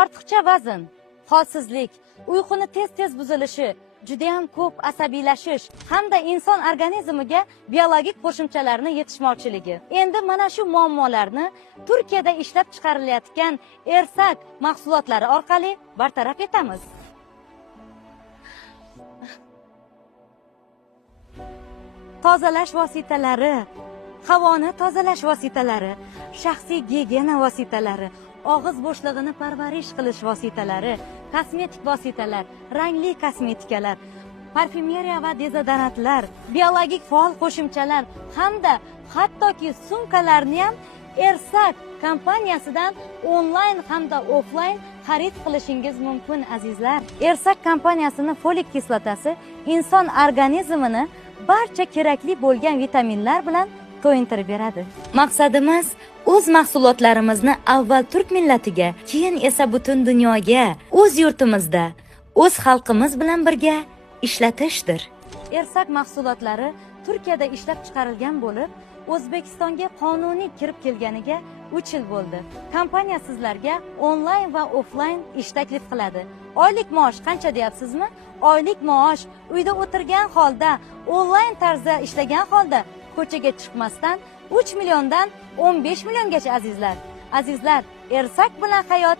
ortiqcha vazn, holsizlik, uyquni tez buzilishi, juda ham ko'p asabiylashish hamda inson organizmiga biologik qo'shimchalarni yetishmovchiligi. Endi mana shu muammolarni Turkiyada ishlab chiqarilayotgan Ersak mahsulotlari orqali bartaraf etamiz. Tozalash vositalari, havoni tozalash vositalari, shaxsiy gigiyena vositalari, og'iz bo'shlig'ini parvarish qilish vositalari, kosmetik vositalar, rangli kosmetikalar, parfyumeriya va dezodorantlar, biologik faol qo'shimchalar hamda hattoki sumkalarni ham Ersak kompaniyasidan onlayn hamda offlayn xarid qilishingiz mumkin azizlar. Ersak kompaniyasining folik kislotasi inson organizmini barcha kerakli bo'lgan vitaminlar bilan to'yintirib beradi. Maqsadimiz o'z mahsulotlarimizni avval turk millatiga, keyin esa butun dunyoga, o'z yurtimizda, o'z xalqimiz bilan birga ishlatishdir. Ersak mahsulotlari Turkiyada ishlab chiqarilgan bo'lib, O'zbekistonga qonuniy kirib kelganiga 3 yil bo'ldi. Kompaniya sizlarga onlayn va offlayn ish taklif qiladi. Oylik maosh qancha deyapsizmi? Oylik maosh uyda o'tirgan holda, onlayn tarzda ishlagan holda ko'chaga chiqmasdan 3 milliondan 15 milliongacha azizlar. Azizlar, Ersak bilan hayot